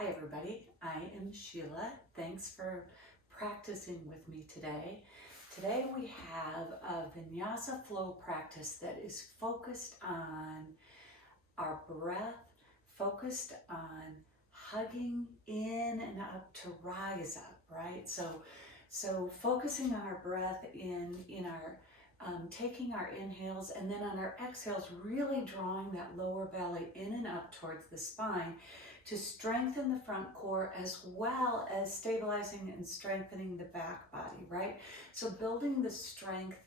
Hi everybody, I am Sheila. Thanks for practicing with me today. Today we have a vinyasa flow practice that is focused on our breath, focused on hugging in and up to rise up, right? So focusing on our breath in our taking our inhales, and then on our exhales, really drawing that lower belly in and up towards the spine to strengthen the front core as well as stabilizing and strengthening the back body, right? So building the strength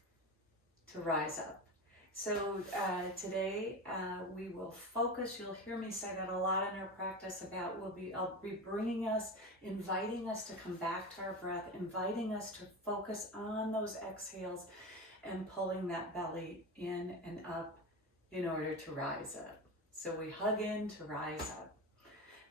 to rise up. So today we will focus, you'll hear me say that a lot in our practice about I'll be bringing us, inviting us to come back to our breath, inviting us to focus on those exhales and pulling that belly in and up in order to rise up. So we hug in to rise up.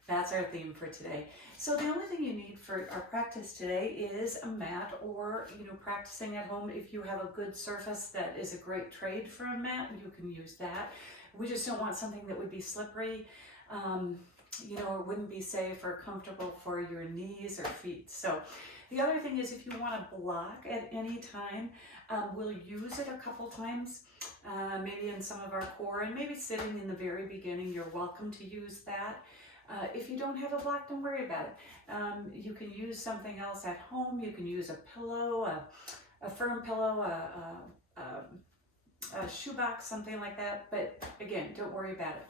That's our theme for today. So the only thing you need for our practice today is a mat, or practicing at home. If you have a good surface that is a great trade for a mat, you can use that. We just don't want something that would be slippery, or wouldn't be safe or comfortable for your knees or feet. So the other thing is, if you want to block at any time, we'll use it a couple times, maybe in some of our core, and maybe sitting in the very beginning, you're welcome to use that. If you don't have a block, don't worry about it. You can use something else at home. You can use a pillow, a firm pillow, a shoebox, something like that. But again, don't worry about it.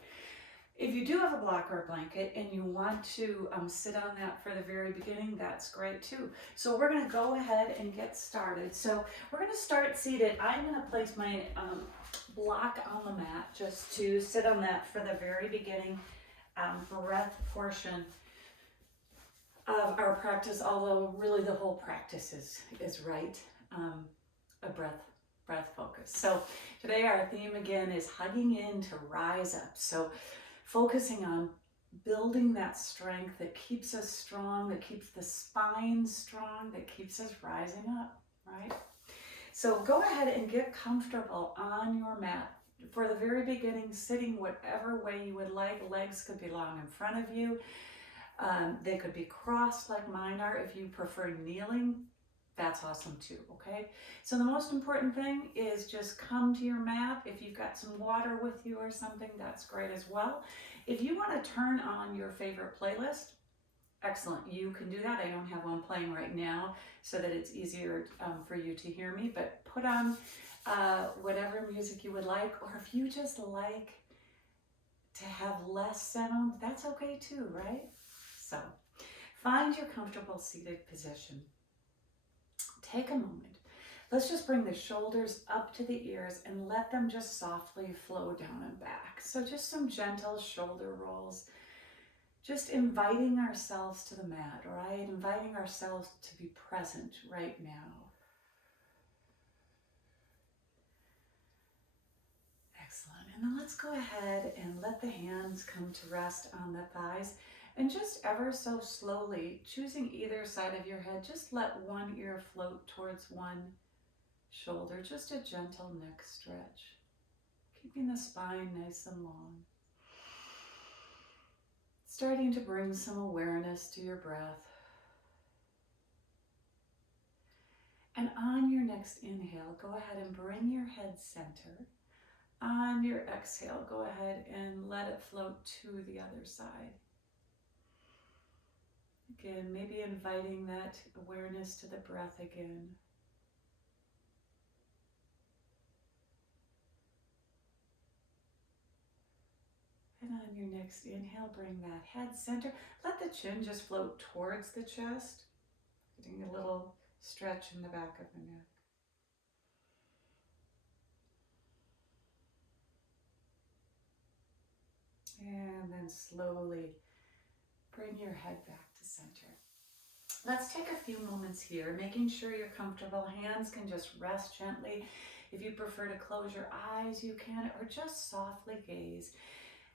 If you do have a block or a blanket and you want to sit on that for the very beginning, that's great too. So we're going to go ahead and get started. So we're going to start seated. I'm going to place my block on the mat just to sit on that for the very beginning breath portion of our practice, although really the whole practice is right, a breath focus. So today our theme again is hugging in to rise up. So focusing on building that strength that keeps us strong, that keeps the spine strong, that keeps us rising up, right? So go ahead and get comfortable on your mat. For the very beginning, sitting whatever way you would like. Legs could be long in front of you. They could be crossed like mine are. If you prefer kneeling, that's awesome too, okay? So the most important thing is just come to your mat. If you've got some water with you or something, that's great as well. If you want to turn on your favorite playlist, excellent, you can do that. I don't have one playing right now so that it's easier for you to hear me, but put on whatever music you would like, or if you just like to have less sound, that's okay too, right? So find your comfortable seated position. Take a moment. Let's just bring the shoulders up to the ears and let them just softly flow down and back. So just some gentle shoulder rolls, just inviting ourselves to the mat, right? Inviting ourselves to be present right now. Excellent. And then let's go ahead and let the hands come to rest on the thighs, and just ever so slowly, choosing either side of your head, just let one ear float towards one shoulder, just a gentle neck stretch, keeping the spine nice and long. Starting to bring some awareness to your breath. And on your next inhale, go ahead and bring your head center. On your exhale, go ahead and let it float to the other side. Again, maybe inviting that awareness to the breath again. And on your next inhale, bring that head center. Let the chin just float towards the chest, getting a little stretch in the back of the neck. And then slowly bring your head back to center. Let's take a few moments here, making sure you're comfortable. Hands can just rest gently. If you prefer to close your eyes, you can, or just softly gaze.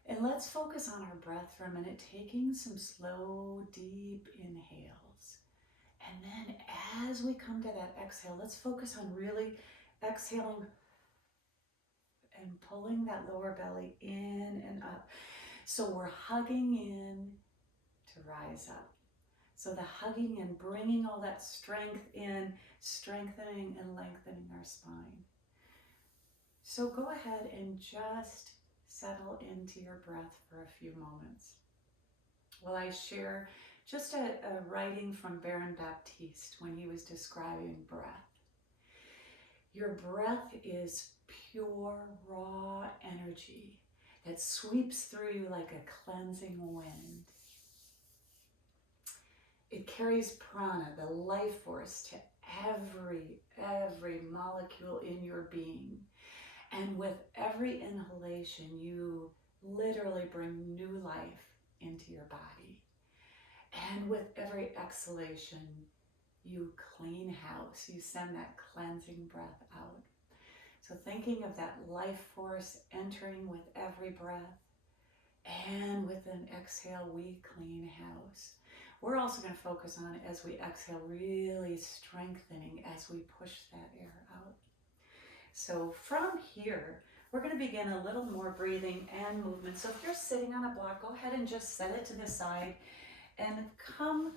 And let's focus on our breath for a minute, taking some slow, deep inhales. And then as we come to that exhale, let's focus on really exhaling and pulling that lower belly in and up. So we're hugging in to to rise up. So the hugging and bringing all that strength in, strengthening and lengthening our spine. So go ahead and just settle into your breath for a few moments while I share just a writing from Baron Baptiste when he was describing breath. Your breath is pure, raw energy that sweeps through you like a cleansing wind. It carries prana, the life force, to every molecule in your being. And with every inhalation, you literally bring new life into your body. And with every exhalation, you clean house. You send that cleansing breath out. So thinking of that life force entering with every breath, and with an exhale, we clean house. We're also going to focus on, as we exhale, really strengthening as we push that air out. So from here, we're going to begin a little more breathing and movement. So if you're sitting on a block, go ahead and just set it to the side and come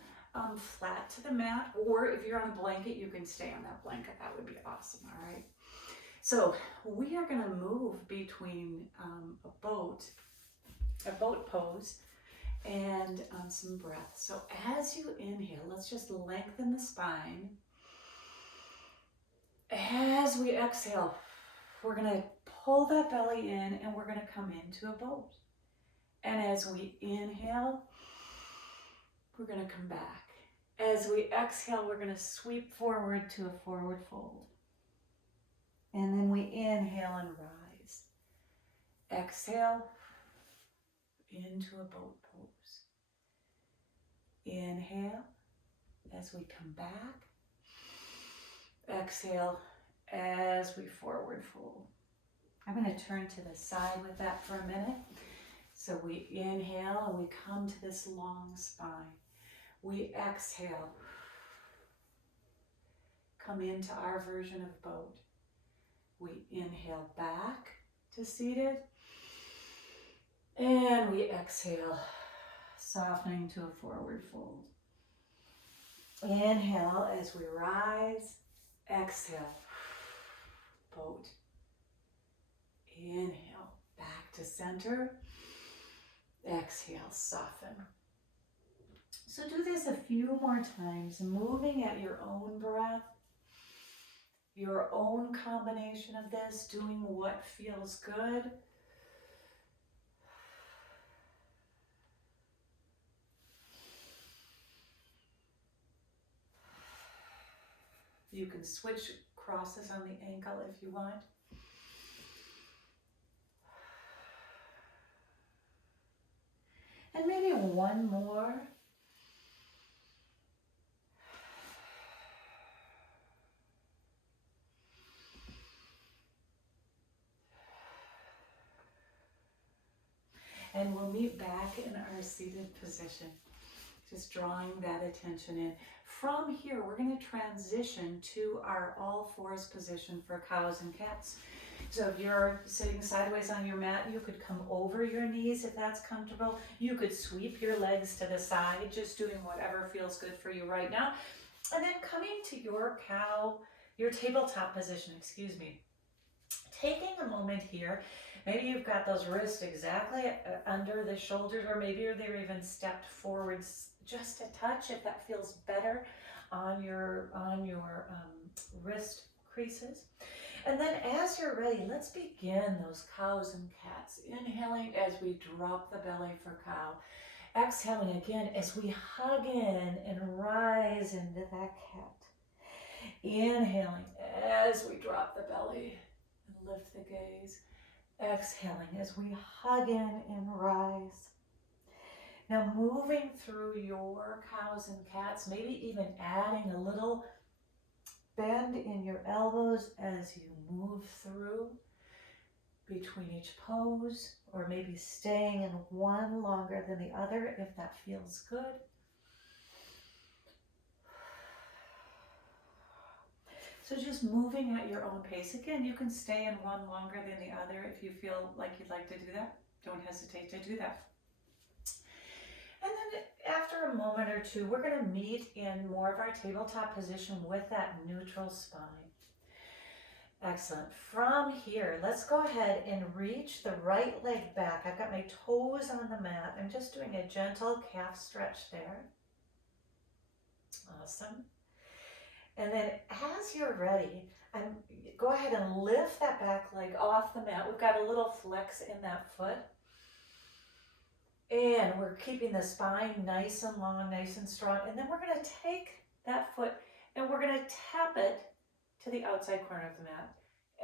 flat to the mat. Or if you're on a blanket, you can stay on that blanket. That would be awesome, all right? So we are going to move between a boat pose and some breath. So as you inhale, let's just lengthen the spine. As we exhale, we're going to pull that belly in and we're going to come into a boat. And as we inhale, we're going to come back. As we exhale, we're going to sweep forward to a forward fold. And then we inhale and rise. Exhale into a boat pose. Inhale as we come back. Exhale as we forward fold. I'm going to turn to the side with that for a minute. So we inhale and we come to this long spine. We exhale. Come into our version of boat. We inhale back to seated. And we exhale, softening to a forward fold. Inhale as we rise. Exhale, boat. Inhale, back to center. Exhale, soften. So do this a few more times, moving at your own breath, your own combination of this, doing what feels good. You can switch crosses on the ankle if you want. And maybe one more. And we'll meet back in our seated position. Just drawing that attention in. From here, we're going to transition to our all fours position for cows and cats. So if you're sitting sideways on your mat, you could come over your knees if that's comfortable. You could sweep your legs to the side, just doing whatever feels good for you right now. And then coming to your tabletop position, Taking a moment here. Maybe you've got those wrists exactly under the shoulders, or maybe they're even stepped forwards just a touch if that feels better on your wrist creases. And then as you're ready, let's begin those cows and cats. Inhaling as we drop the belly for cow. Exhaling again as we hug in and rise into that cat. Inhaling as we drop the belly and lift the gaze. Exhaling as we hug in and rise. Now moving through your cows and cats, maybe even adding a little bend in your elbows as you move through between each pose, or maybe staying in one longer than the other if that feels good. So just moving at your own pace. Again, you can stay in one longer than the other if you feel like you'd like to do that. Don't hesitate to do that. And then after after a moment or two, we're going to meet in more of our tabletop position with that neutral spine. Excellent. From here, let's go ahead and reach the right leg back. I've got my toes on the mat. I'm just doing a gentle calf stretch there. Awesome. And then as you're ready, go ahead and lift that back leg off the mat. We've got a little flex in that foot. And we're keeping the spine nice and long, nice and strong. And then we're going to take that foot and we're going to tap it to the outside corner of the mat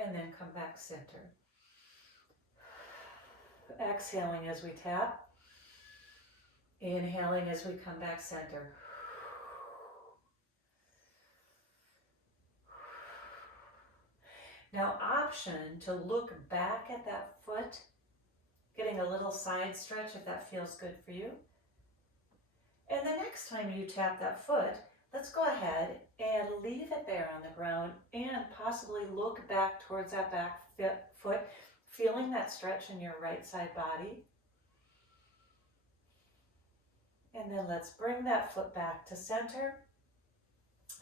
and then come back center. Exhaling as we tap. Inhaling as we come back center. Now, option to look back at that foot, getting a little side stretch if that feels good for you. And the next time you tap that foot, let's go ahead and leave it there on the ground and possibly look back towards that back foot, feeling that stretch in your right side body. And then let's bring that foot back to center.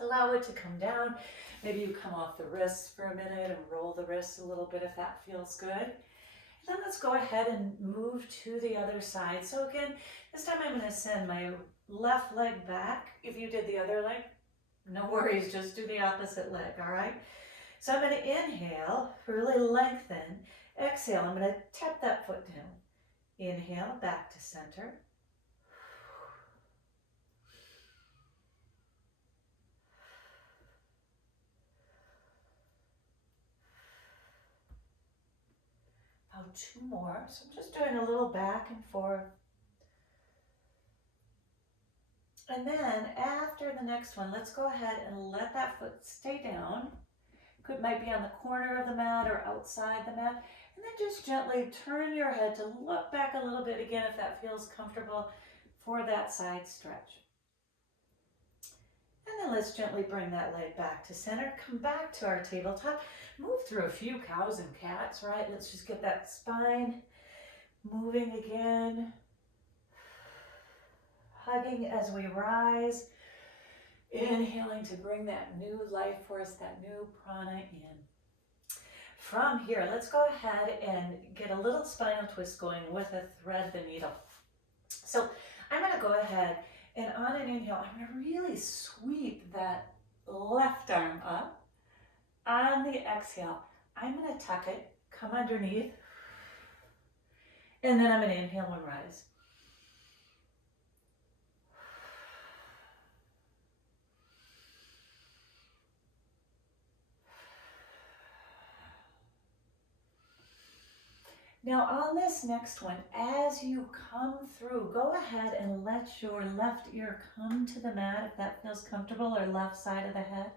Allow it to come down. Maybe you come off the wrists for a minute and roll the wrists a little bit if that feels good. And then let's go ahead and move to the other side. So again, this time I'm going to send my left leg back. If you did the other leg, no worries, just do the opposite leg, all right? So I'm going to inhale, really lengthen. Exhale, I'm going to tap that foot down. Inhale, back to center. Two more. So I'm just doing a little back and forth. And then after the next one, let's go ahead and let that foot stay down. Might be on the corner of the mat or outside the mat. And then just gently turn your head to look back a little bit again if that feels comfortable for that side stretch. And then let's gently bring that leg back to center. Come back to our tabletop. Move through a few cows and cats, right? Let's just get that spine moving again. Hugging as we rise. Inhaling to bring that new life force, that new prana in. From here, let's go ahead and get a little spinal twist going with a thread the needle. So I'm going to go ahead and on an inhale, I'm going to really sweep that left arm up. On the exhale, I'm going to tuck it, come underneath, and then I'm going to inhale and rise. Now on this next one, as you come through, go ahead and let your left ear come to the mat if that feels comfortable, or left side of the head.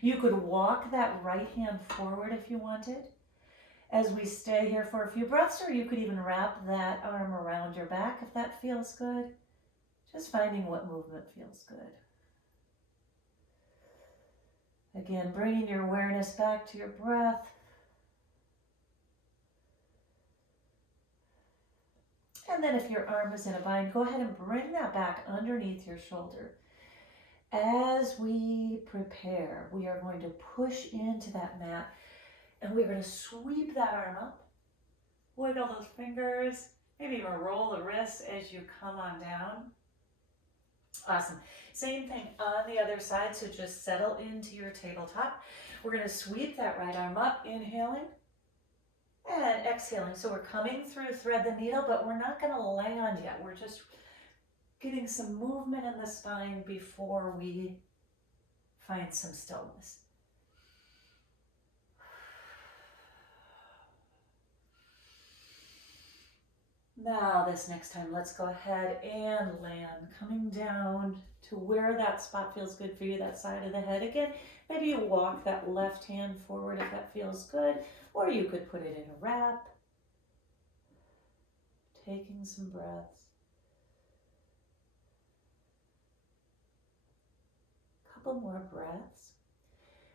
You could walk that right hand forward if you wanted as we stay here for a few breaths, or you could even wrap that arm around your back if that feels good. Just finding what movement feels good. Again, bringing your awareness back to your breath. And then if your arm is in a bind, go ahead and bring that back underneath your shoulder. As we prepare, we are going to push into that mat and we're going to sweep that arm up, wiggle those fingers, maybe even roll the wrists as you come on down. Awesome. Same thing on the other side, so just settle into your tabletop. We're going to sweep that right arm up, inhaling and exhaling. So we're coming through thread the needle, but we're not going to land yet. We're just getting some movement in the spine before we find some stillness. Now this next time, let's go ahead and land, coming down to where that spot feels good for you, that side of the head. Again, maybe you walk that left hand forward if that feels good, or you could put it in a wrap. Taking some breaths. Couple more breaths.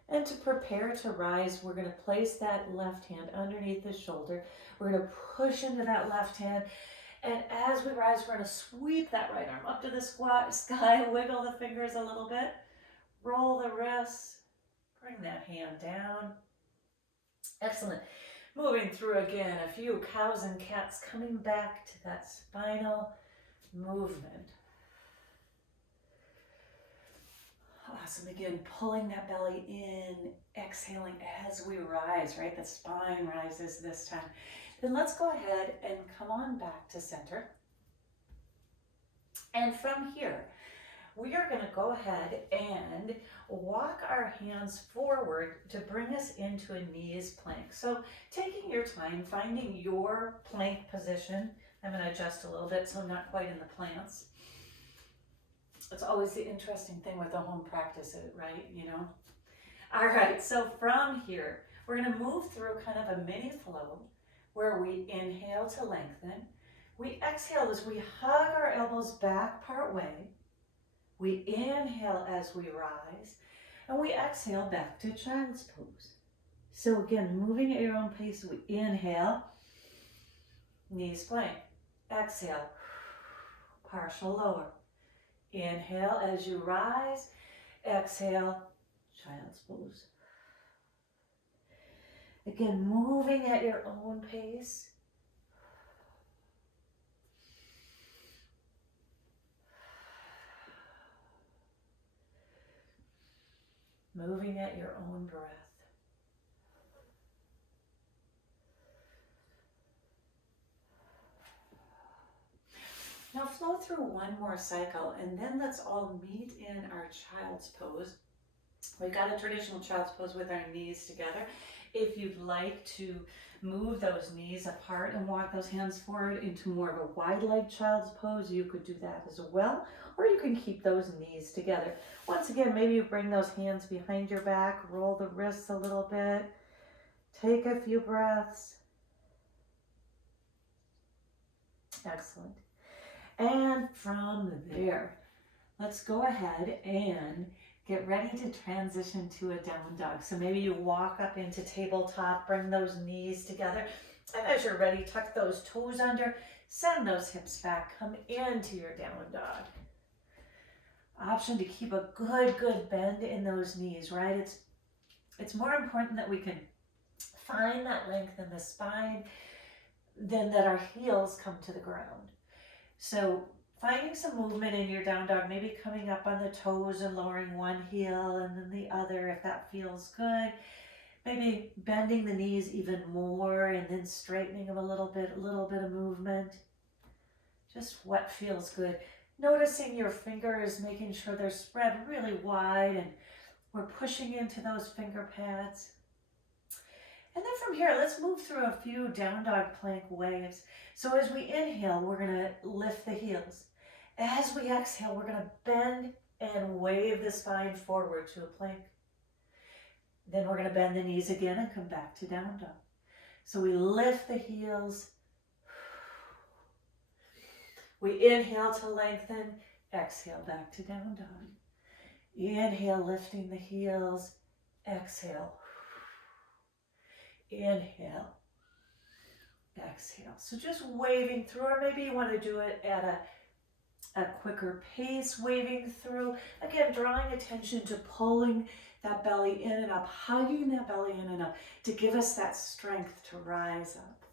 And to prepare to rise, we're going to place that left hand underneath the shoulder. We're going to push into that left hand And as we rise, we're going to sweep that right arm up to the sky, wiggle the fingers a little bit, roll the wrists, bring that hand down. Excellent. Moving through again, a few cows and cats, coming back to that spinal movement. Awesome. Again, pulling that belly in, exhaling as we rise, right? The spine rises this time. Then let's go ahead and come on back to center. And from here, we are going to go ahead and walk our hands forward to bring us into a knees plank. So taking your time, finding your plank position. I'm going to adjust a little bit so I'm not quite in the plants. It's always the interesting thing with the home practice, right? You know? All right, so from here, we're going to move through kind of a mini flow where we inhale to lengthen. We exhale as we hug our elbows back part way. We inhale as we rise, and we exhale back to child's pose. So again, moving at your own pace, we inhale, knees plank. Exhale, partial lower. Inhale as you rise, exhale, child's pose. Again, moving at your own pace. Moving at your own breath. Now flow through one more cycle, and then let's all meet in our child's pose. We've got a traditional child's pose with our knees together. If you'd like to move those knees apart and walk those hands forward into more of a wide-legged child's pose, you could do that as well, or you can keep those knees together. Once again, maybe you bring those hands behind your back, roll the wrists a little bit, take a few breaths. Excellent. And from there, let's go ahead and get ready to transition to a down dog. So maybe you walk up into tabletop, bring those knees together, and as you're ready, tuck those toes under, send those hips back, come into your down dog. Option to keep a good bend in those knees, right? It's more important that we can find that length in the spine than that our heels come to the ground. So finding some movement in your down dog, maybe coming up on the toes and lowering one heel and then the other if that feels good. Maybe bending the knees even more and then straightening them a little bit of movement. Just what feels good. Noticing your fingers, making sure they're spread really wide and we're pushing into those finger pads. And then from here, let's move through a few down dog plank waves. So as we inhale, we're going to lift the heels. As we exhale, we're going to bend and wave the spine forward to a plank. Then we're going to bend the knees again and come back to down dog. So we lift the heels. We inhale to lengthen, exhale back to down dog. Inhale, lifting the heels, exhale. Inhale, exhale. So just waving through, or maybe you want to do it at a quicker pace, waving through. Again, drawing attention to pulling that belly in and up, hugging that belly in and up to give us that strength to rise up.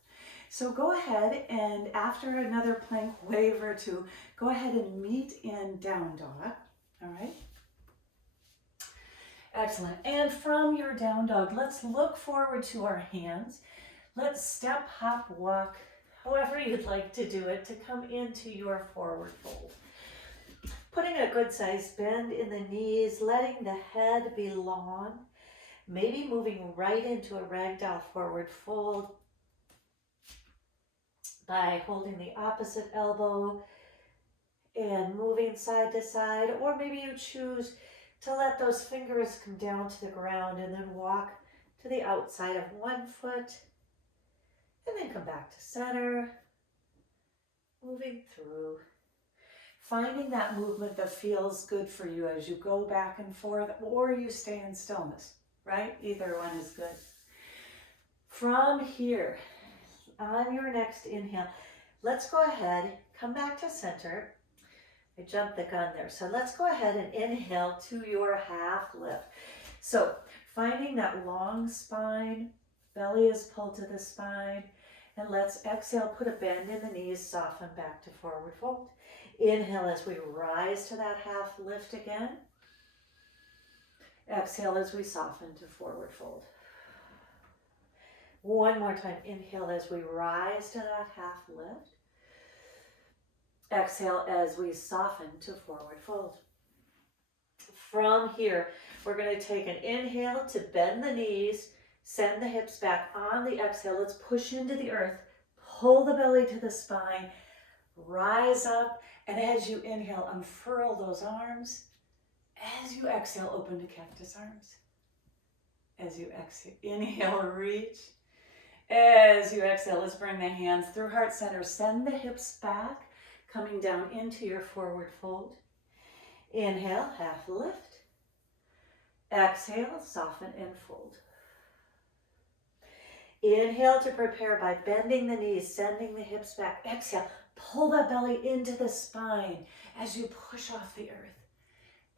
So go ahead and after another plank wave or two, go ahead and meet in down dog, all right? Excellent. And from your down dog, let's look forward to our hands. Let's step, hop, walk, however you'd like to do it, to come into your forward fold. Putting a good size bend in the knees, letting the head be long, maybe moving right into a ragdoll forward fold by holding the opposite elbow and moving side to side, or maybe you choose to let those fingers come down to the ground and then walk to the outside of one foot and then come back to center, moving through. Finding that movement that feels good for you as you go back and forth or you stay in stillness, right? Either one is good. From here, on your next inhale, Let's go ahead, come back to center. I jumped the gun there. So let's go ahead and inhale to your half lift. So finding that long spine, belly is pulled to the spine, and let's exhale, put a bend in the knees, soften back to forward fold. Inhale as we rise to that half lift again. Exhale as we soften to forward fold. One more time, inhale as we rise to that half lift. Exhale as we soften to forward fold. From here, we're going to take an inhale to bend the knees, send the hips back. On the exhale, let's push into the earth, pull the belly to the spine, rise up, and as you inhale, unfurl those arms. As you exhale, open to cactus arms. As you exhale, inhale, reach. As you exhale, let's bring the hands through heart center. Send the hips back, coming down into your forward fold. Inhale, half lift. Exhale, soften and fold. Inhale to prepare by bending the knees, sending the hips back. Exhale, pull that belly into the spine as you push off the earth.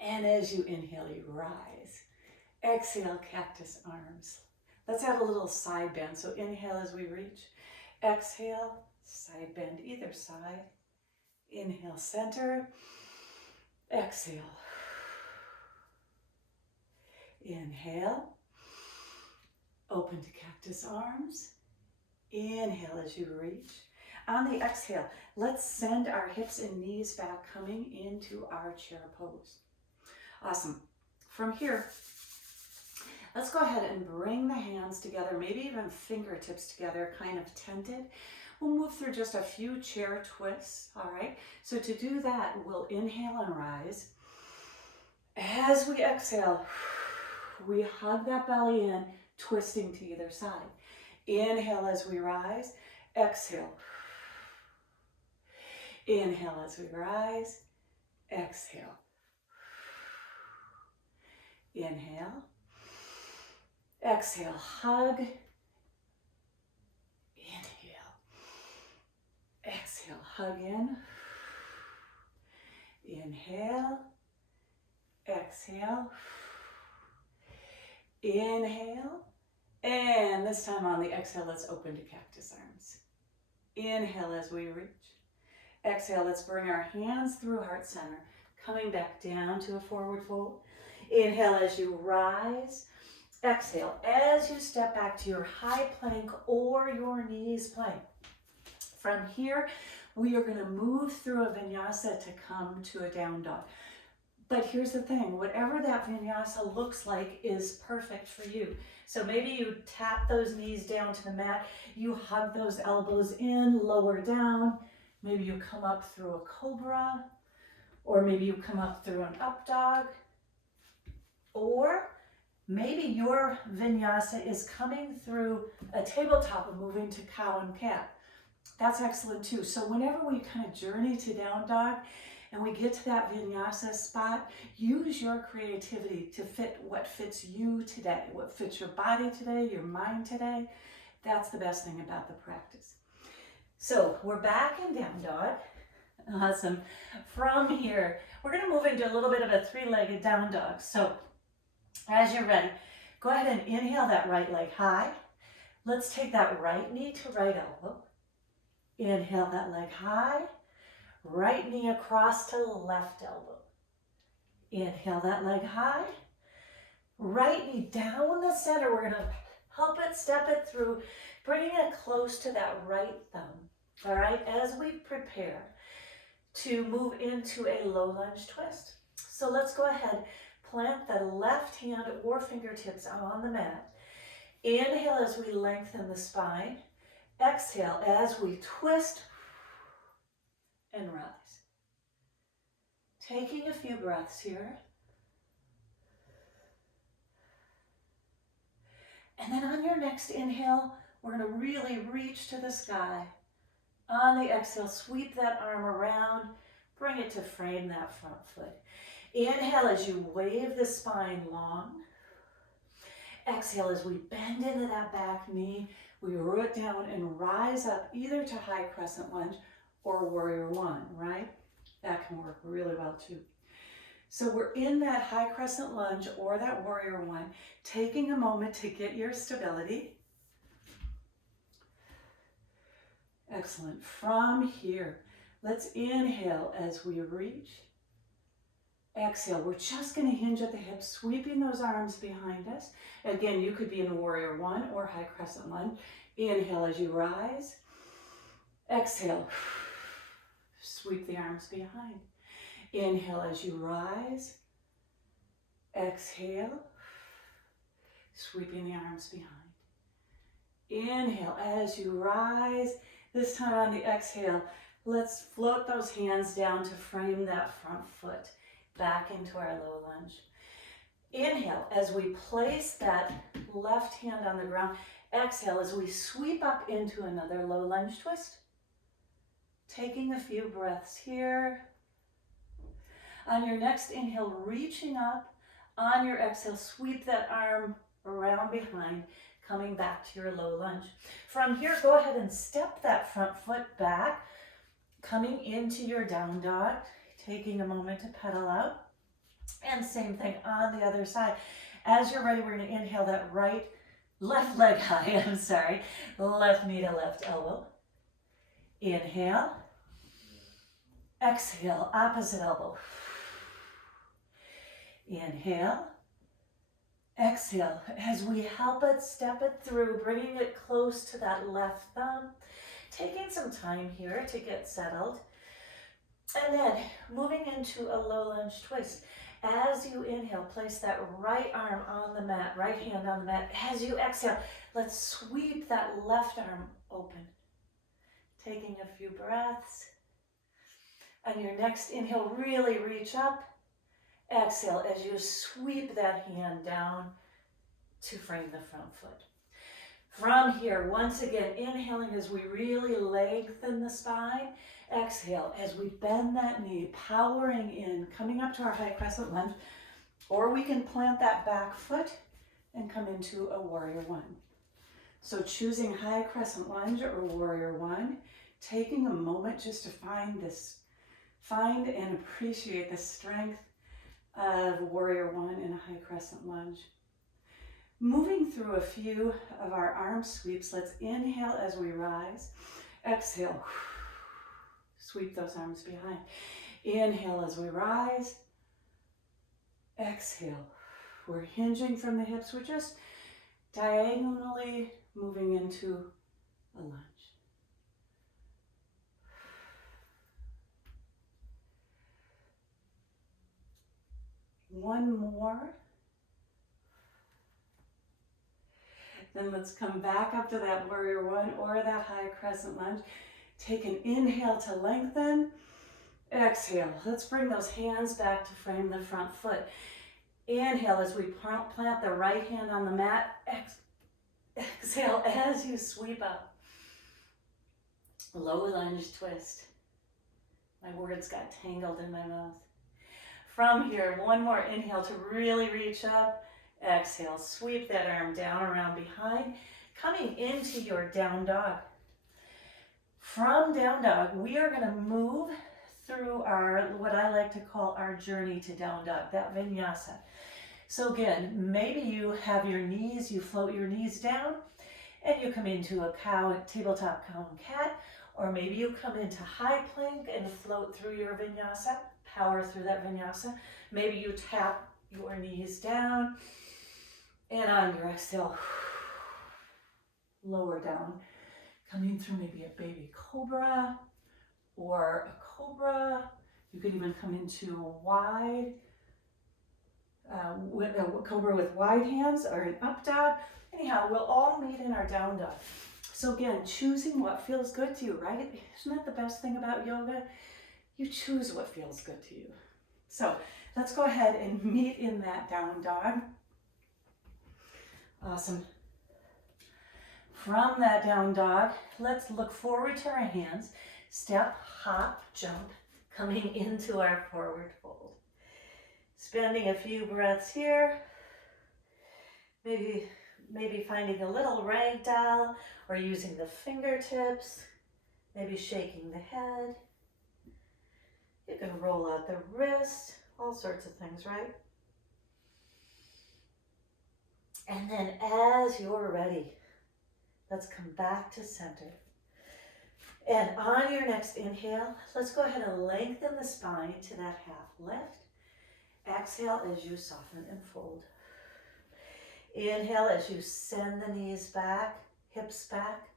And as you inhale, you rise. Exhale, cactus arms. Let's add a little side bend. So inhale as we reach. Exhale, side bend either side. Inhale, center. Exhale. Inhale. Open to cactus arms. Inhale as you reach. On the exhale, let's send our hips and knees back, coming into our chair pose. Awesome. From here, let's go ahead and bring the hands together, maybe even fingertips together, kind of tented. We'll move through just a few chair twists, all right? So to do that, we'll inhale and rise. As we exhale, we hug that belly in, twisting to either side. Inhale as we rise, exhale. Inhale as we rise, exhale. Inhale. Exhale, hug. Inhale. Exhale, hug in. Inhale. Exhale. Inhale. And this time on the exhale, let's open to cactus arms. Inhale as we reach. Exhale, let's bring our hands through heart center, coming back down to a forward fold. Inhale as you rise. Exhale as you step back to your high plank or your knees plank. From here, we are going to move through a vinyasa to come to a down dog. But here's the thing, whatever that vinyasa looks like is perfect for you. So maybe you tap those knees down to the mat, you hug those elbows in, lower down. Maybe you come up through a cobra, or maybe you come up through an up dog. Or maybe your vinyasa is coming through a tabletop and moving to cow and cat. That's excellent too. So whenever we kind of journey to down dog and we get to that vinyasa spot, use your creativity to fit what fits you today, what fits your body today, your mind today. That's the best thing about the practice. So we're back in down dog. Awesome. From here, we're going to move into a little bit of a three-legged down dog. So as you're ready, go ahead and inhale that right leg high. Let's take that right knee to right elbow. Inhale that leg high. Right knee across to left elbow. Inhale that leg high. Right knee down the center. We're going to help it, step it through, bringing it close to that right thumb. All right, as we prepare to move into a low lunge twist. So let's go ahead, plant the left hand or fingertips on the mat. Inhale as we lengthen the spine. Exhale as we twist and rise. Taking a few breaths here. And then on your next inhale, we're going to really reach to the sky. On the exhale, sweep that arm around, bring it to frame that front foot. Inhale as you wave the spine long. Exhale as we bend into that back knee. We root down and rise up either to high crescent lunge or warrior one, right? That can work really well too. So we're in that high crescent lunge or that warrior one, taking a moment to get your stability. Excellent. From here, let's inhale as we reach. Exhale, we're just going to hinge at the hips, sweeping those arms behind us. Again, you could be in warrior one or high crescent lunge. Inhale as you rise. Exhale, sweep the arms behind. Inhale as you rise. Exhale, sweeping the arms behind. Inhale as you rise. This time on the exhale, let's float those hands down to frame that front foot back into our low lunge. Inhale as we place that left hand on the ground. Exhale as we sweep up into another low lunge twist. Taking a few breaths here. On your next inhale, reaching up. On your exhale, sweep that arm around behind, coming back to your low lunge. From here, go ahead and step that front foot back, coming into your down dog, taking a moment to pedal out. And same thing on the other side. As you're ready, we're going to inhale that left leg high, left knee to left elbow. Inhale. Exhale, opposite elbow. Inhale. Exhale, as we help it, step it through, bringing it close to that left thumb. Taking some time here to get settled. And then moving into a low lunge twist. As you inhale, place that right arm on the mat, right hand on the mat. As you exhale, let's sweep that left arm open. Taking a few breaths. On your next inhale, really reach up. Exhale as you sweep that hand down to frame the front foot. From here, once again, inhaling as we really lengthen the spine. Exhale as we bend that knee, powering in, coming up to our high crescent lunge, or we can plant that back foot and come into a warrior one. So choosing high crescent lunge or warrior one, taking a moment just to find and appreciate the strength of warrior one in a high crescent lunge. Moving through a few of our arm sweeps, let's inhale as we rise. Exhale, sweep those arms behind. Inhale as we rise. Exhale, we're hinging from the hips. We're just diagonally moving into a lunge. One more. Then let's come back up to that warrior one or that high crescent lunge. Take an inhale to lengthen. Exhale. Let's bring those hands back to frame the front foot. Inhale as we plant the right hand on the mat. Exhale as you sweep up. Low lunge twist. My words got tangled in my mouth. From here, one more inhale to really reach up. Exhale, sweep that arm down around behind, coming into your down dog. From down dog, we are going to move through what I like to call our journey to down dog, that vinyasa. So again, maybe you have your knees, you float your knees down, and you come into a tabletop cow and cat, or maybe you come into high plank and float through your vinyasa, power through that vinyasa. Maybe you tap your knees down, and on your exhale, lower down, coming through maybe a baby cobra or a cobra. You could even come into a wide, with a cobra with wide hands or an up dog. Anyhow, we'll all meet in our down dog. So again, choosing what feels good to you, right? Isn't that the best thing about yoga? You choose what feels good to you. So let's go ahead and meet in that down dog. Awesome. From that down dog, let's look forward to our hands. Step, hop, jump, coming into our forward fold. Spending a few breaths here. Maybe finding a little ragdoll or using the fingertips Maybe shaking the head. You can roll out the wrist, all sorts of things, right? And then as you're ready, let's come back to center. And on your next inhale, let's go ahead and lengthen the spine to that half lift. Exhale as you soften and fold. Inhale as you send the knees back, hips back.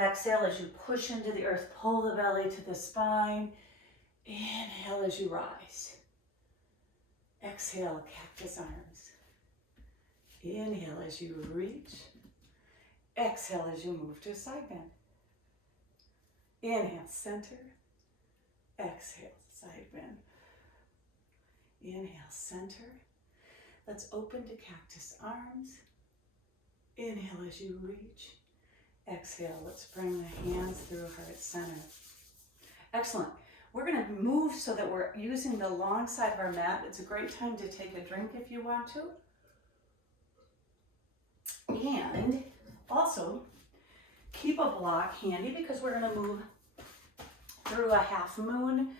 Exhale as you push into the earth, pull the belly to the spine. Inhale as you rise. Exhale, cactus arms. Inhale as you reach. Exhale as you move to side bend. Inhale, center. Exhale, side bend. Inhale, center. Let's open to cactus arms. Inhale as you reach. Exhale, let's bring the hands through heart center. Excellent. We're going to move so that we're using the long side of our mat. It's a great time to take a drink if you want to. And also, keep a block handy because we're going to move through a half moon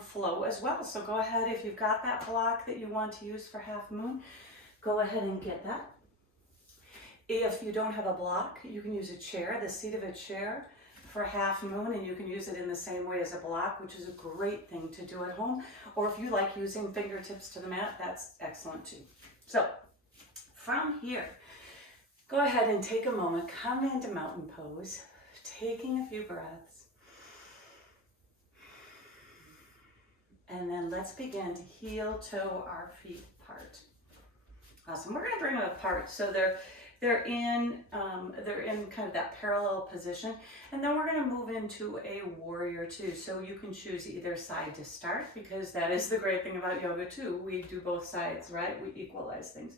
flow as well. So go ahead, if you've got that block that you want to use for half moon, go ahead and get that. If you don't have a block, you can use a chair, the seat of a chair for half moon, and you can use it in the same way as a block, which is a great thing to do at home. Or if you like using fingertips to the mat, that's excellent too. So from here, go ahead and take a moment, come into mountain pose, taking a few breaths. And then let's begin to heel toe our feet apart. Awesome. We're going to bring them apart so they're in kind of that parallel position, and then we're going to move into a warrior two. So you can choose either side to start, because that is the great thing about yoga too. We do both sides, right? We equalize things.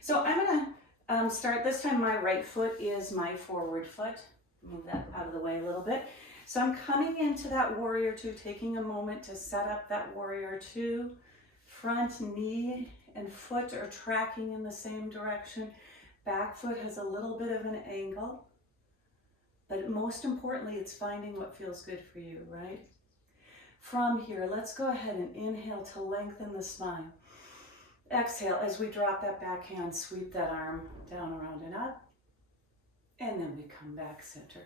So I'm going to start this time. My right foot is my forward foot. Move that out of the way a little bit. So I'm coming into that warrior two, taking a moment to set up that warrior two. Front knee and foot are tracking in the same direction. Back foot has a little bit of an angle, but most importantly, it's finding what feels good for you, right? From here, let's go ahead and inhale to lengthen the spine. Exhale as we drop that back hand, sweep that arm down, around and up, and then we come back center.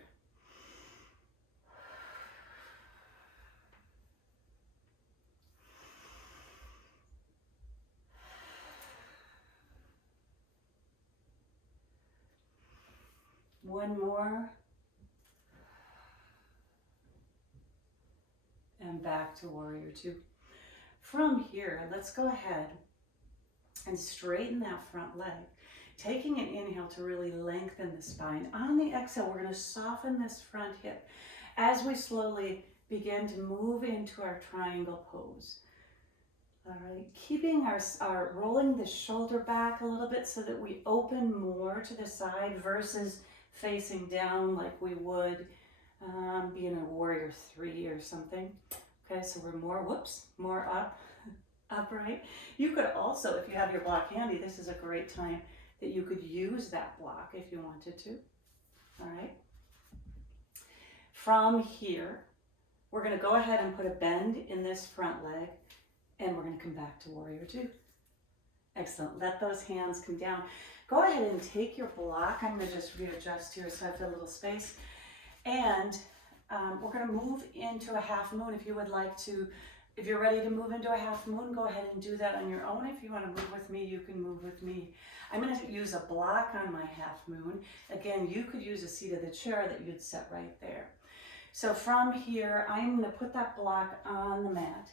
One more. And back to warrior two. From here, let's go ahead and straighten that front leg. Taking an inhale to really lengthen the spine. On the exhale, we're going to soften this front hip as we slowly begin to move into our triangle pose. All right, keeping our rolling the shoulder back a little bit so that we open more to the side versus facing down like we would be in a warrior three or something. Okay, so we're more upright. You could also, if you have your block handy, this is a great time that you could use that block if you wanted to. All right. From here, we're going to go ahead and put a bend in this front leg, and we're going to come back to warrior two. Excellent. Let those hands come down. Go ahead and take your block. I'm going to just readjust here so I have a little space. And we're going to move into a half moon. If you would like to, if you're ready to move into a half moon, go ahead and do that on your own. If you want to move with me, you can move with me. I'm going to use a block on my half moon. Again, you could use a seat of the chair that you'd set right there. So from here, I'm going to put that block on the mat.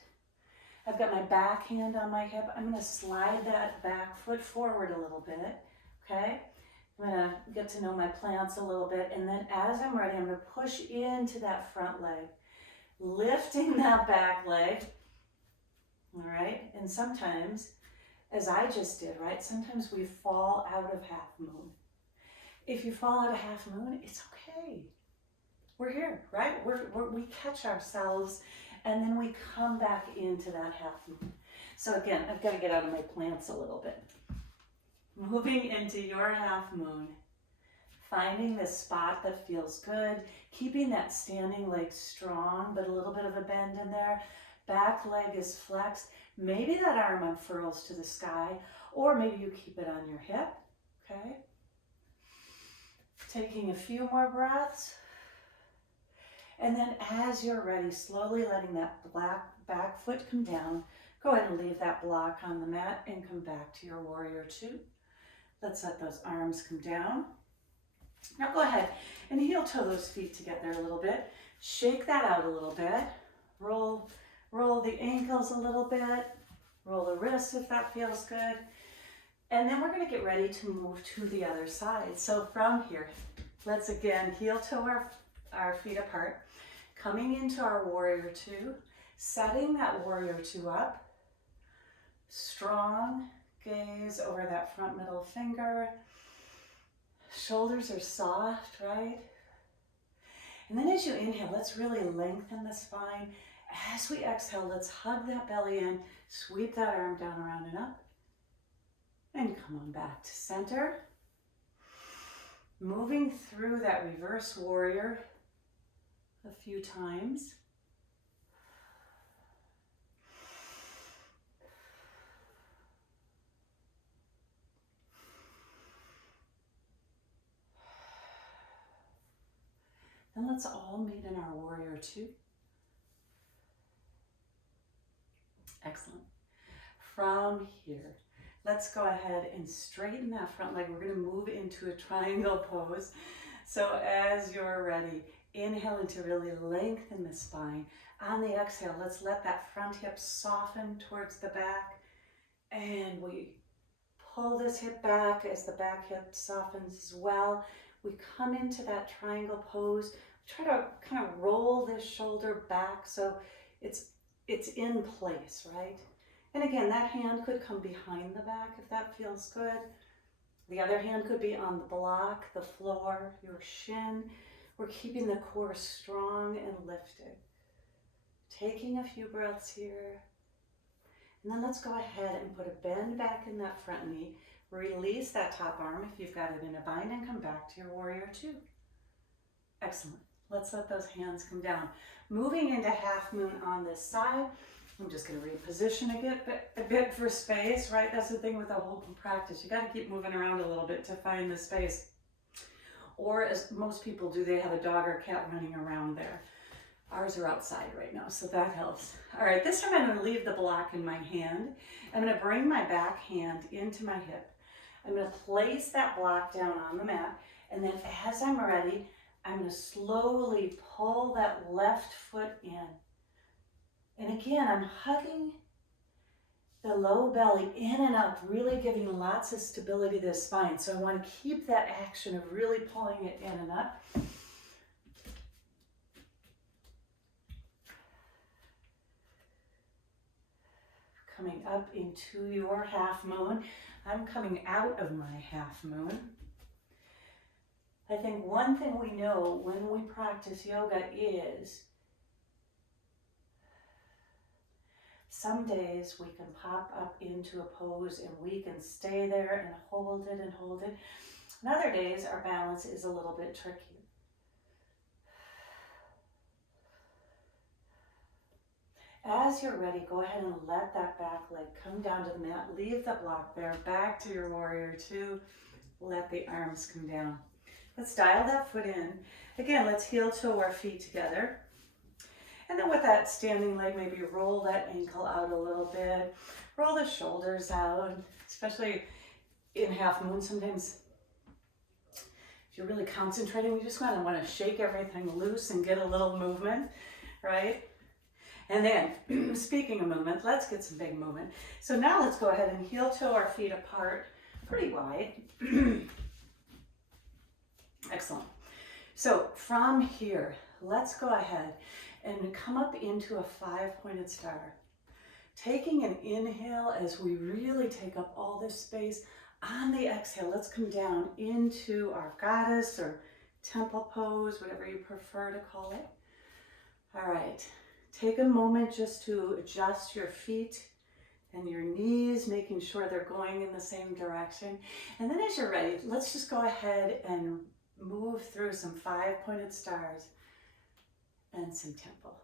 I've got my back hand on my hip. I'm going to slide that back foot forward a little bit. Okay, I'm going to get to know my plants a little bit, and then as I'm ready, I'm going to push into that front leg, lifting that back leg, all right? And sometimes, as I just did, right, sometimes we fall out of half moon. If you fall out of half moon, it's okay. We're here, right? We catch ourselves, and then we come back into that half moon. So again, I've got to get out of my plants a little bit. Moving into your half moon, Finding this spot that feels good, keeping that standing leg strong, but a little bit of a bend in there. Back leg is flexed. Maybe that arm unfurls to the sky, or maybe you keep it on your hip, okay? Taking a few more breaths. And then as you're ready, slowly letting that back foot come down. Go ahead and leave that block on the mat and come back to your warrior two. Let's let those arms come down. Now go ahead and heel toe those feet together a little bit. Shake that out a little bit. Roll the ankles a little bit. Roll the wrists if that feels good. And then we're going to get ready to move to the other side. So from here, let's again heel toe our feet apart. Coming into our warrior two. Setting that warrior two up. Strong gaze over that front middle finger. Shoulders are soft, right? And then as you inhale, let's really lengthen the spine. As we exhale, let's hug that belly in, sweep that arm down, around and up. And come on back to center. Moving through that reverse warrior a few times. And let's all meet in our warrior two. Excellent. From here, let's go ahead and straighten that front leg. We're going to move into a triangle pose. So as you're ready, inhale to really lengthen the spine. On the exhale, let's let that front hip soften towards the back. And we pull this hip back as the back hip softens as well. We come into that triangle pose. Try to kind of roll this shoulder back so it's in place, right? And again, that hand could come behind the back if that feels good. The other hand could be on the block, the floor, your shin. We're keeping the core strong and lifted. Taking a few breaths here. And then let's go ahead and put a bend back in that front knee. Release that top arm if you've got it in a bind and come back to your warrior two. Excellent. Let's let those hands come down. Moving into half moon on this side. I'm just going to reposition a bit for space, right? That's the thing with the whole practice. You got to keep moving around a little bit to find the space. Or as most people do, they have a dog or cat running around there. Ours are outside right now, so that helps. All right, this time I'm going to leave the block in my hand. I'm going to bring my back hand into my hip. I'm going to place that block down on the mat, and then as I'm ready, I'm going to slowly pull that left foot in. And again, I'm hugging the low belly in and up, really giving lots of stability to the spine. So I want to keep that action of really pulling it in and up. Coming up into your half moon. I'm coming out of my half moon. I think one thing we know when we practice yoga is some days we can pop up into a pose and we can stay there and hold it and hold it. And other days our balance is a little bit trickier. As you're ready, go ahead and let that back leg come down to the mat. Leave the block there. Back to your warrior two. Let the arms come down. Let's dial that foot in. Again, let's heel toe our feet together. And then with that standing leg, maybe roll that ankle out a little bit. Roll the shoulders out, especially in half moon. Sometimes if you're really concentrating, you just want to shake everything loose and get a little movement, right? And then, speaking of movement, let's get some big movement. So now let's go ahead and heel toe our feet apart, pretty wide. Excellent. So from here, let's go ahead and come up into a 5-pointed star. Taking an inhale as we really take up all this space. On the exhale, let's come down into our goddess or temple pose, whatever you prefer to call it. All right. Take a moment just to adjust your feet and your knees, making sure they're going in the same direction. And then as you're ready, let's just go ahead and move through some 5-pointed stars and some temple.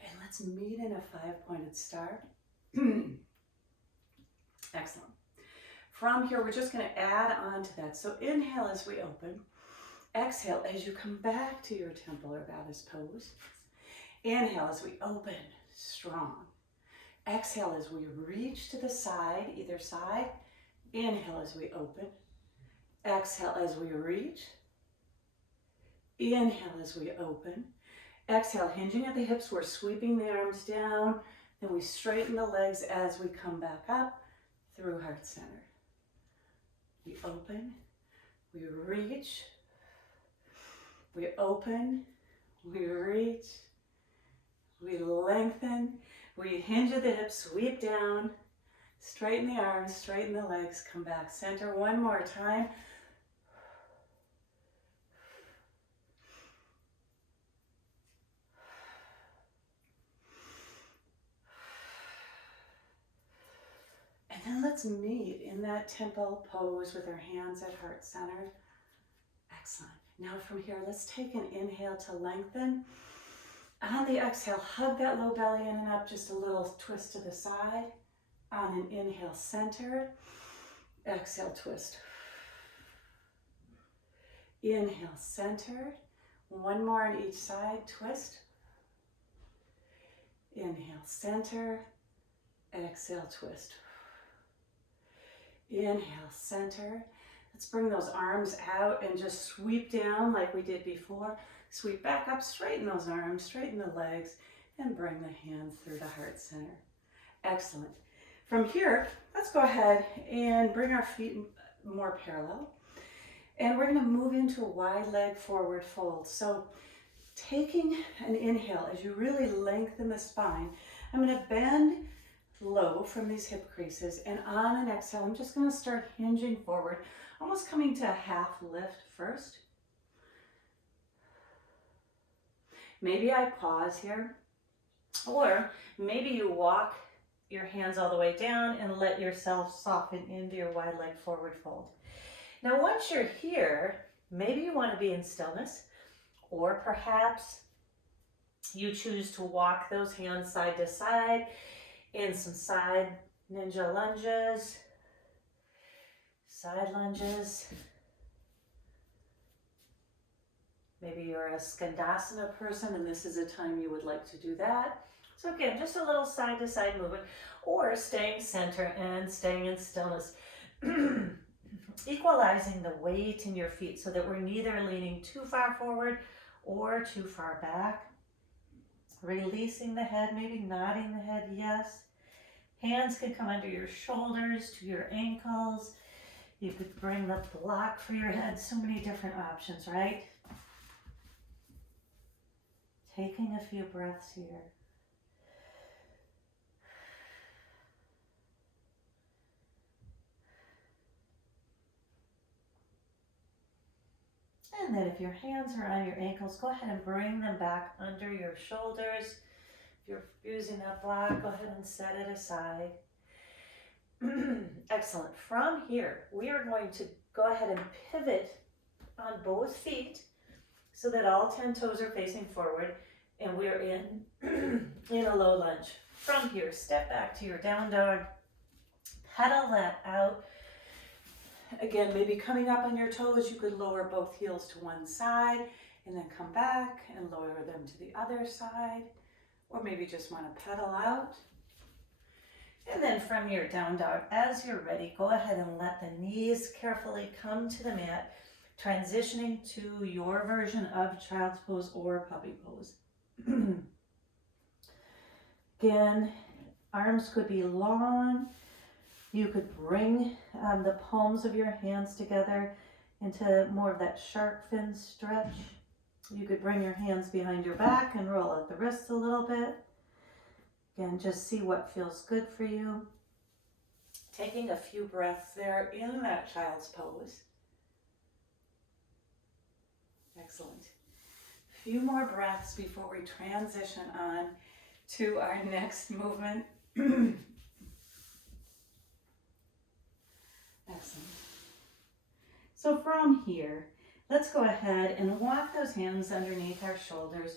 And let's meet in a 5-pointed star. Excellent. From here, we're just going to add on to that. So inhale as we open. Exhale as you come back to your temple or goddess pose. Inhale as we open, strong. Exhale as we reach to the side, either side. Inhale as we open. Exhale as we reach. Inhale as we open. Exhale, hinging at the hips, we're sweeping the arms down. Then we straighten the legs as we come back up through heart center. We open, we reach, we open, we reach, we lengthen, we hinge at the hips, sweep down, straighten the arms, straighten the legs, come back center one more time. And then let's meet in that temple pose with our hands at heart center. Excellent. Now from here, let's take an inhale to lengthen. On the exhale, hug that low belly in and up, just a little twist to the side. On an inhale, center. Exhale, twist. Inhale, center. One more on each side, twist. Inhale, center. Exhale, twist. Inhale, center. Let's bring those arms out and just sweep down like we did before. Sweep back up, straighten those arms, straighten the legs, and bring the hands through the heart center. Excellent. From here, let's go ahead and bring our feet more parallel. And we're going to move into a wide leg forward fold. So taking an inhale as you really lengthen the spine, I'm going to bend low from these hip creases, and on an exhale, I'm just going to start hinging forward, almost coming to a half lift first. Maybe I pause here, or maybe you walk your hands all the way down and let yourself soften into your wide leg forward fold. Now, once you're here, maybe you want to be in stillness, or perhaps you choose to walk those hands side to side in some side ninja lunges, side lunges. Maybe you're a skandasana person and this is a time you would like to do that. So again, just a little side to side movement, or staying center and staying in stillness. Equalizing the weight in your feet so that we're neither leaning too far forward or too far back. Releasing the head, maybe nodding the head, yes. Hands can come under your shoulders to your ankles. You could bring the block for your head. So many different options, right? Taking a few breaths here. And then if your hands are on your ankles, go ahead and bring them back under your shoulders. If you're using that block, go ahead and set it aside. Excellent. From here, we are going to go ahead and pivot on both feet so that all 10 toes are facing forward, and we're in a low lunge. From here, step back to your down dog, pedal that out. Again, maybe coming up on your toes, you could lower both heels to one side and then come back and lower them to the other side. Or maybe just want to pedal out. And then from your down dog, as you're ready, go ahead and let the knees carefully come to the mat, transitioning to your version of child's pose or puppy pose. Again, arms could be long. You could bring the palms of your hands together into more of that shark fin stretch. You could bring your hands behind your back and roll out the wrists a little bit. Again, just see what feels good for you. Taking a few breaths there in that child's pose. Excellent. few more breaths before we transition on to our next movement. Excellent. So from here, let's go ahead and walk those hands underneath our shoulders.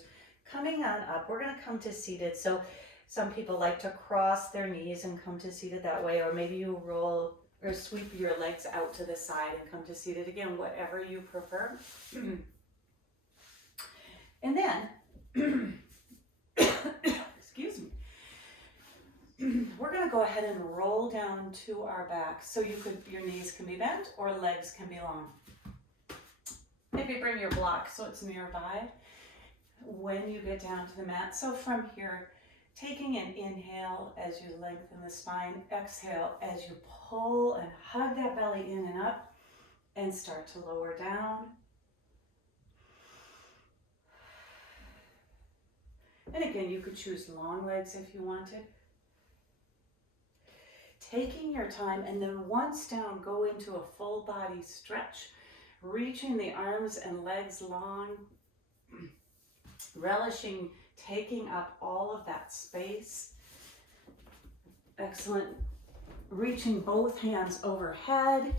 Coming on up, we're going to come to seated. So some people like to cross their knees and come to seated that way, or maybe you roll or sweep your legs out to the side and come to seated again, whatever you prefer. And then, excuse me, we're going to go ahead and roll down to our back. So your knees can be bent or legs can be long. Maybe bring your block so it's nearby when you get down to the mat. So from here, taking an inhale as you lengthen the spine, exhale as you pull and hug that belly in and up, and start to lower down. And again, you could choose long legs if you wanted. Taking your time, and then once down, go into a full body stretch, reaching the arms and legs long, relishing taking up all of that space. Excellent. Reaching both hands overhead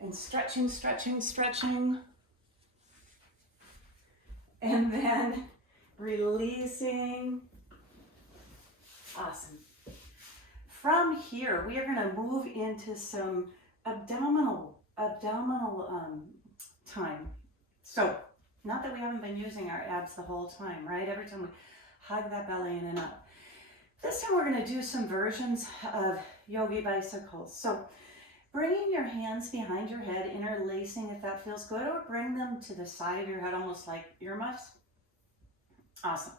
and stretching, stretching, stretching. And then releasing. Awesome. From here, we are going to move into some abdominal time. So, not that we haven't been using our abs the whole time, right? Every time we hug that belly in and up. This time we're going to do some versions of yogi bicycles. So, bringing your hands behind your head, interlacing if that feels good, or bring them to the side of your head, almost like earmuffs. Awesome.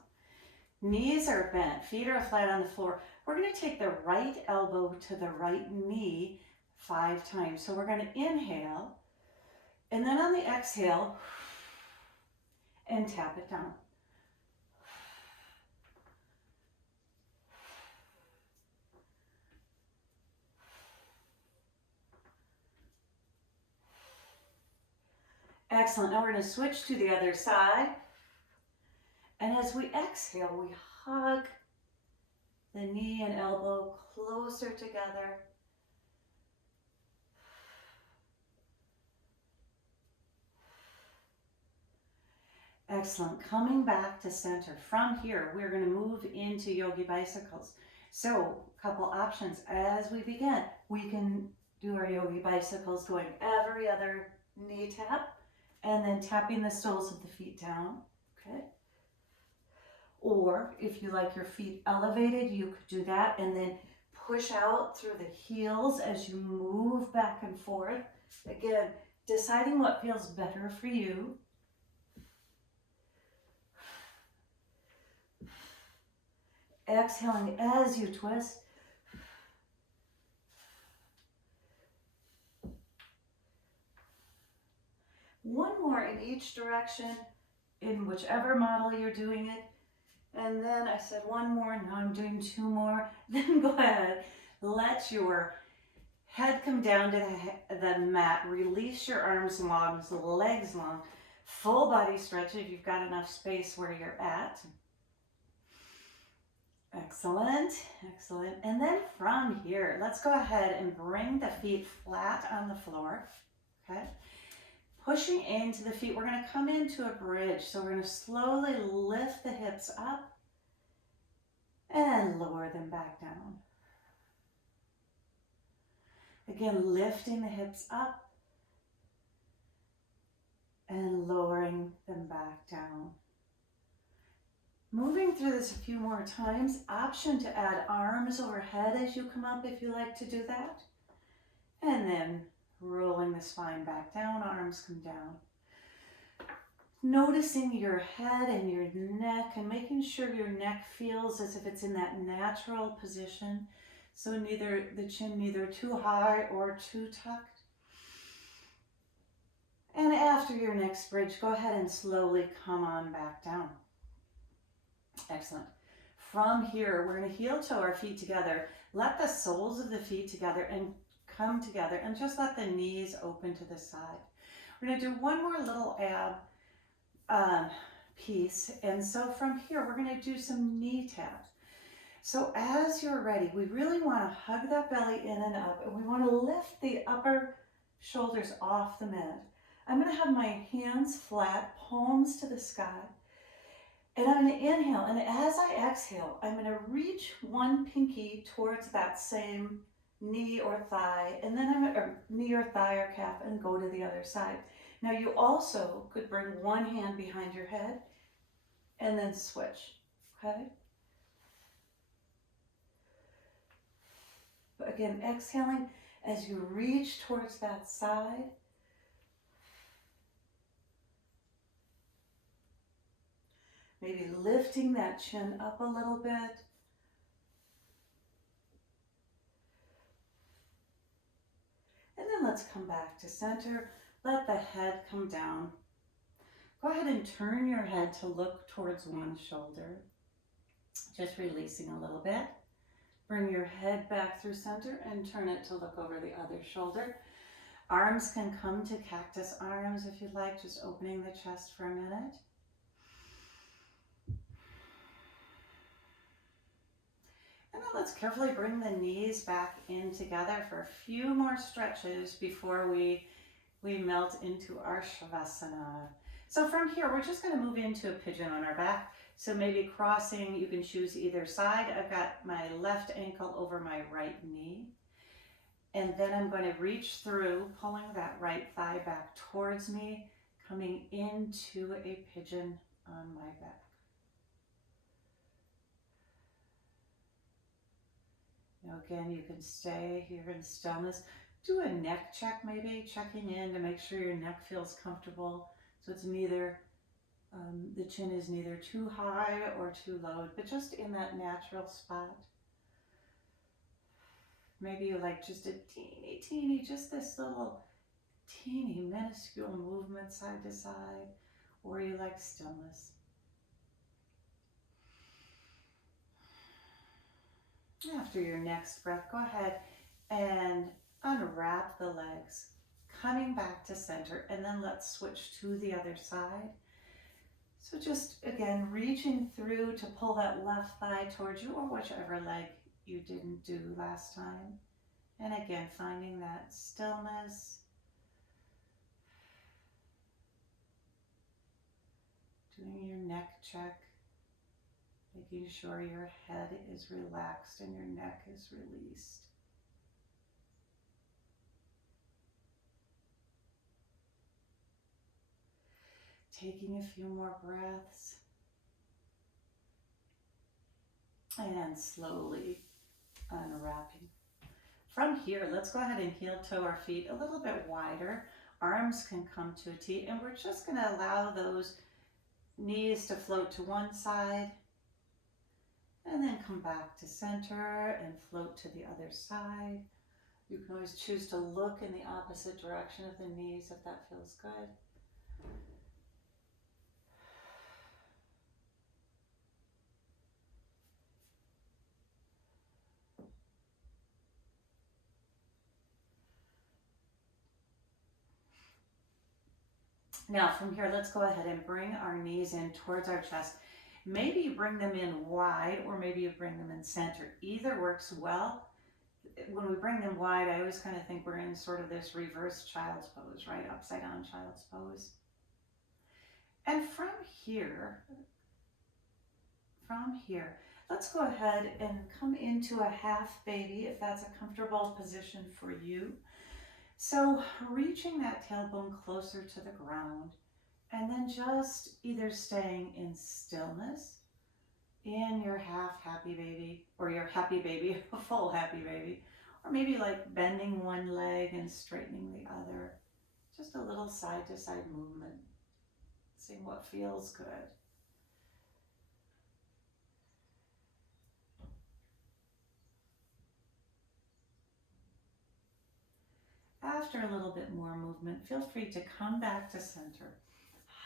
Knees are bent, feet are flat on the floor. We're going to take the right elbow to the right knee 5 times. So we're going to inhale, and then on the exhale, and tap it down. Excellent. Now we're going to switch to the other side. And as we exhale, we hug the knee and elbow closer together. Excellent. Coming back to center. From here, we're going to move into yogi bicycles. So, a couple options as we begin. We can do our yogi bicycles going every other knee tap and then tapping the soles of the feet down. Okay. Or if you like your feet elevated, you could do that and then push out through the heels as you move back and forth. Again, deciding what feels better for you. Exhaling as you twist. One more in each direction, in whichever model you're doing it. And then I said one more, now I'm doing 2 more. Then go ahead, let your head come down to the mat. Release your arms long, the legs long. Full body stretch if you've got enough space where you're at. Excellent, excellent. And then from here, let's go ahead and bring the feet flat on the floor, okay? Pushing into the feet, we're going to come into a bridge. So we're going to slowly lift the hips up and lower them back down. Again, lifting the hips up and lowering them back down. Moving through this a few more times. Option to add arms overhead as you come up if you like to do that. And then rolling the spine back down, arms come down. Noticing your head and your neck and making sure your neck feels as if it's in that natural position. So neither the chin neither too high or too tucked. And after your next bridge, go ahead and slowly come on back down. Excellent. From here, we're going to heel toe our feet together. Let the soles of the feet together and come together and just let the knees open to the side. We're going to do one more little ab piece. And so from here, we're going to do some knee taps. So as you're ready, we really want to hug that belly in and up, and we want to lift the upper shoulders off the mat. I'm going to have my hands flat, palms to the sky, and I'm going to inhale. And as I exhale, I'm going to reach one pinky towards that same knee or thigh, and then or knee or thigh or calf, and go to the other side. Now you also could bring one hand behind your head and then switch, okay? But again, exhaling as you reach towards that side. Maybe lifting that chin up a little bit. And then let's come back to center. Let the head come down. Go ahead and turn your head to look towards one shoulder. Just releasing a little bit. Bring your head back through center and turn it to look over the other shoulder. Arms can come to cactus arms if you'd like, just opening the chest for a minute. And then let's carefully bring the knees back in together for a few more stretches before we melt into our Shavasana. So from here, we're just going to move into a pigeon on our back. So maybe crossing, you can choose either side. I've got my left ankle over my right knee. And then I'm going to reach through, pulling that right thigh back towards me, coming into a pigeon on my back. Now again, you can stay here in stillness. Do a neck check maybe, checking in to make sure your neck feels comfortable. So it's neither, the chin is neither too high or too low, but just in that natural spot. Maybe you like just a teeny, just this little teeny minuscule movement side to side, or you like stillness. After your next breath, go ahead and unwrap the legs, coming back to center, and then let's switch to the other side. So just, again, reaching through to pull that left thigh towards you, or whichever leg you didn't do last time. And again, finding that stillness. Doing your neck check. Making sure your head is relaxed and your neck is released. Taking a few more breaths. And slowly unwrapping. From here, let's go ahead and heel toe our feet a little bit wider. Arms can come to a T, and we're just going to allow those knees to float to one side. And then come back to center and float to the other side. You can always choose to look in the opposite direction of the knees if that feels good. Now from here, let's go ahead and bring our knees in towards our chest. Maybe you bring them in wide, or maybe you bring them in center. Either works well. When we bring them wide, I always kind of think we're in sort of this reverse child's pose, right? Upside down child's pose. And from here, let's go ahead and come into a half baby if that's a comfortable position for you. So reaching that tailbone closer to the ground, and then just either staying in stillness in your half happy baby, or your happy baby, a full happy baby, or maybe like bending one leg and straightening the other. Just a little side to side movement, seeing what feels good. After a little bit more movement, feel free to come back to center.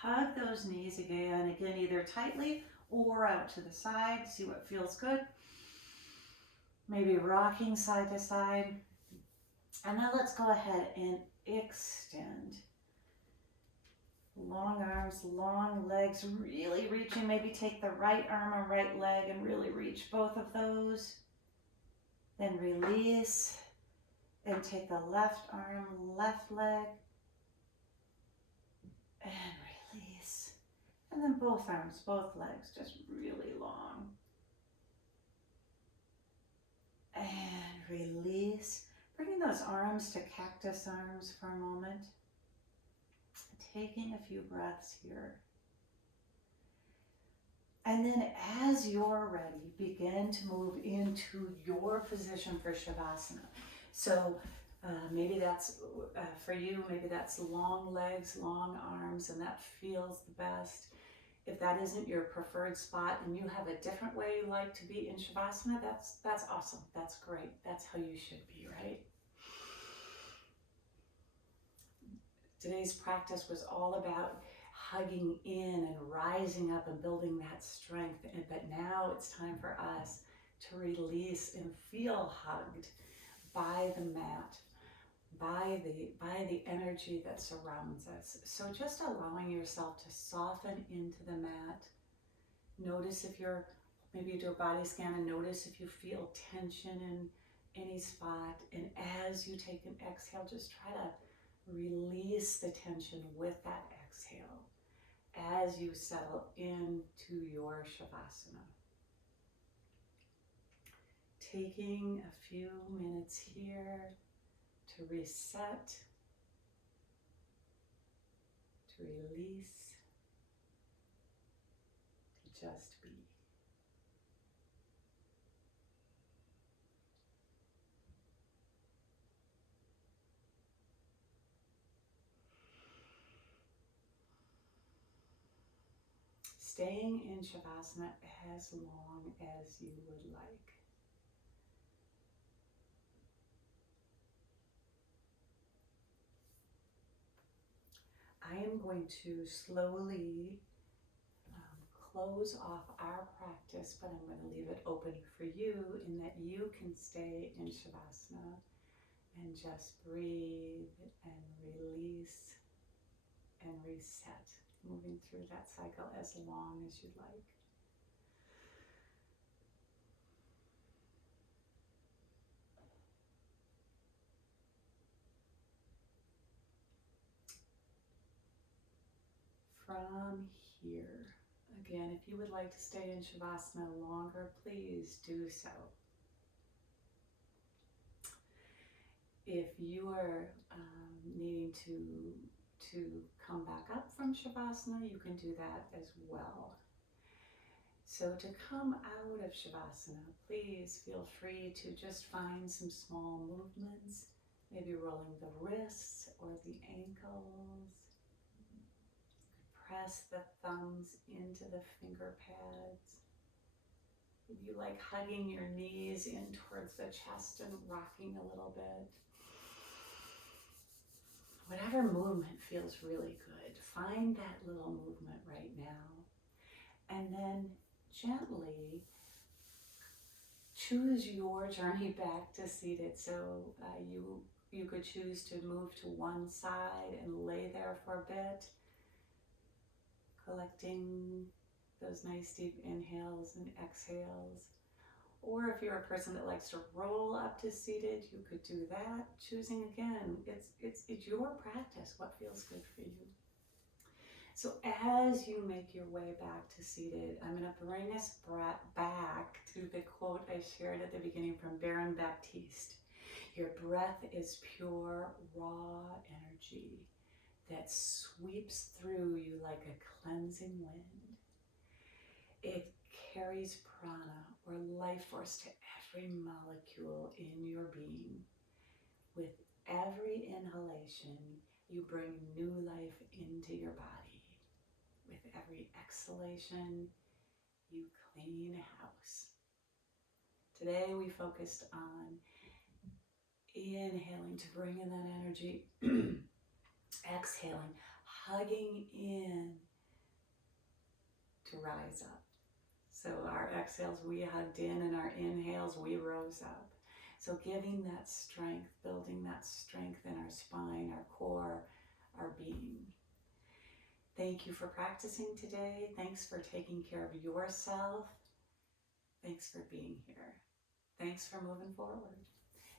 Hug those knees again, either tightly or out to the side. See what feels good. Maybe rocking side to side. And now let's go ahead and extend. Long arms, long legs, really reaching. Maybe take the right arm and right leg and really reach both of those. Then release and take the left arm, left leg, and release. And then both arms, both legs, just really long. And release. Bringing those arms to cactus arms for a moment. Taking a few breaths here. And then as you're ready, begin to move into your position for Shavasana. So maybe that's for you, maybe that's long legs, long arms, and that feels the best. If that isn't your preferred spot and you have a different way you like to be in Shavasana, that's awesome. That's great. That's how you should be, right? Today's practice was all about hugging in and rising up and building that strength. But now it's time for us to release and feel hugged by the mat, by the energy that surrounds us. So just allowing yourself to soften into the mat. Notice if you're, maybe you do a body scan and notice if you feel tension in any spot. And as you take an exhale, just try to release the tension with that exhale as you settle into your Shavasana. Taking a few minutes here to reset, to release, to just be. Staying in Shavasana as long as you would like. I am going to slowly close off our practice, but I'm going to leave it open for you in that you can stay in Shavasana and just breathe and release and reset, moving through that cycle as long as you'd like. From here, again, if you would like to stay in Shavasana longer, please do so. If you are needing to come back up from Shavasana, you can do that as well. So to come out of Shavasana, please feel free to just find some small movements, maybe rolling the wrists or the ankles. Press the thumbs into the finger pads. If you like hugging your knees in towards the chest and rocking a little bit. Whatever movement feels really good, find that little movement right now. And then gently choose your journey back to seated. So you could choose to move to one side and lay there for a bit, collecting those nice deep inhales and exhales. Or if you're a person that likes to roll up to seated, you could do that. Choosing again, it's your practice, what feels good for you. So as you make your way back to seated, I'm going to bring us back to the quote I shared at the beginning from Baron Baptiste. Your breath is pure, raw energy that sweeps through you like a cleansing wind. It carries prana or life force to every molecule in your being. With every inhalation, you bring new life into your body. With every exhalation, you clean house. Today we focused on inhaling to bring in that energy, exhaling, hugging in to rise up. So our exhales, we hugged in, and our inhales, we rose up. So giving that strength, building that strength in our spine, our core, our being. Thank you for practicing today. Thanks for taking care of yourself. Thanks for being here. Thanks for moving forward.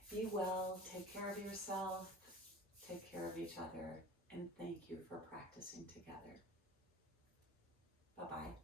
Be well, take care of yourself, take care of each other, and thank you for practicing together. Bye-bye.